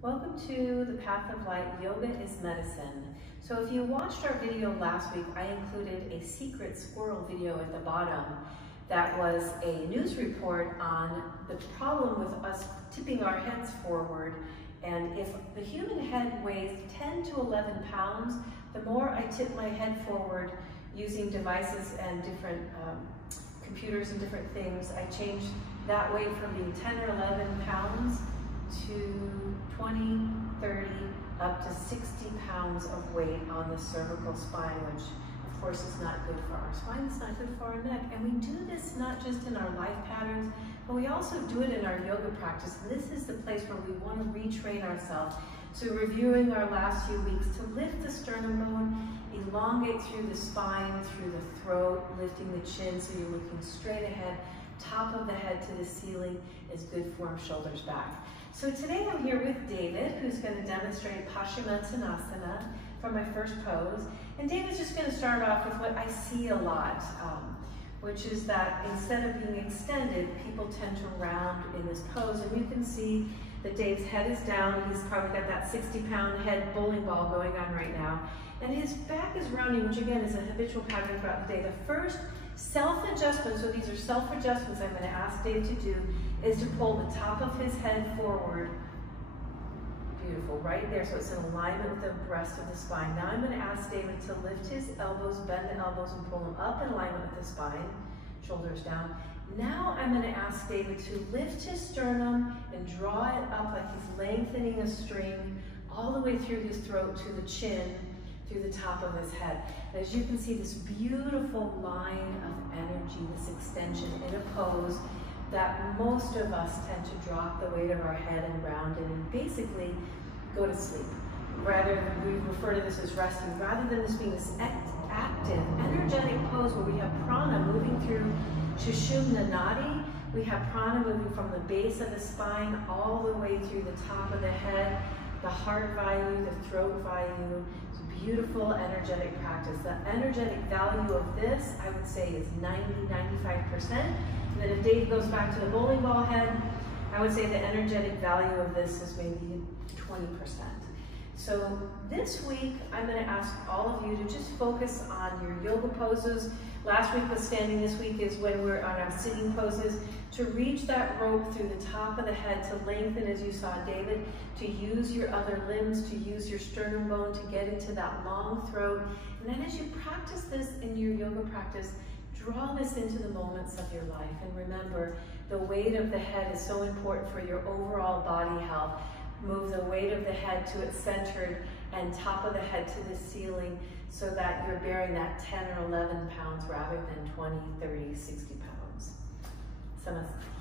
Welcome to the Path of Light, Yoga is Medicine. So if you watched our video last week, I included a secret squirrel video at the bottom that was a news report on the problem with us tipping our heads forward. And if the human head weighs 10 to 11 pounds, the more I tip my head forward using devices and different computers and different things, I change that weight from being 10 or 11 pounds to 20, 30, up to 60 pounds of weight on the cervical spine, which of course is not good for our spine, it's not good for our neck. And we do this not just in our life patterns, but we also do it in our yoga practice. This is the place where we want to retrain ourselves. So reviewing our last few weeks to lift the sternum bone, elongate through the spine, through the throat, lifting the chin so you're looking straight ahead, top of the head to the ceiling is good form, shoulders back. So today I'm here with David, who's going to demonstrate paschimattanasana for my first pose. And David's just going to start off with what I see a lot, which is that instead of being extended, people tend to round in this pose. And you can see that Dave's head is down. He's probably got that 60-pound head bowling ball going on right now. And his back is rounding, which again is a habitual pattern throughout the day. The first self-adjustment, so these are self-adjustments I'm going to ask Dave to do, is to pull the top of his head forward. Beautiful, right there, so it's in alignment with the rest of the spine. Now I'm going to ask David to lift his elbows, bend the elbows, and pull them up in alignment with the spine, shoulders down. Now I'm going to ask David to lift his sternum and draw it up like he's lengthening a string all the way through his throat to the chin, through the top of his head. As you can see, this beautiful line of energy, this extension in a pose that most of us tend to drop the weight of our head and round it and basically go to sleep. Rather, we refer to this as resting, rather than this being this active, energetic pose where we have prana moving through Sushumna Nadi. We have prana moving from the base of the spine all the way through the top of the head, the heart vayu, the throat vayu. It's a beautiful, energetic practice. The energetic value of this, I would say, is 90–95%. And then if Dave goes back to the bowling ball head, I would say the energetic value of this is maybe 20%. So this week, I'm going to ask all of you to just focus on your yoga poses. Last week was standing, this week is when we're on our sitting poses. To reach that rope through the top of the head, to lengthen as you saw David, to use your other limbs, to use your sternum bone to get into that long throat. And then as you practice this in your yoga practice, draw this into the moments of your life. And remember, the weight of the head is so important for your overall body health. Move the weight of the head to its centered and top of the head to the ceiling so that you're bearing that 10 or 11 pounds rather than 20, 30, 60 pounds. Namaste.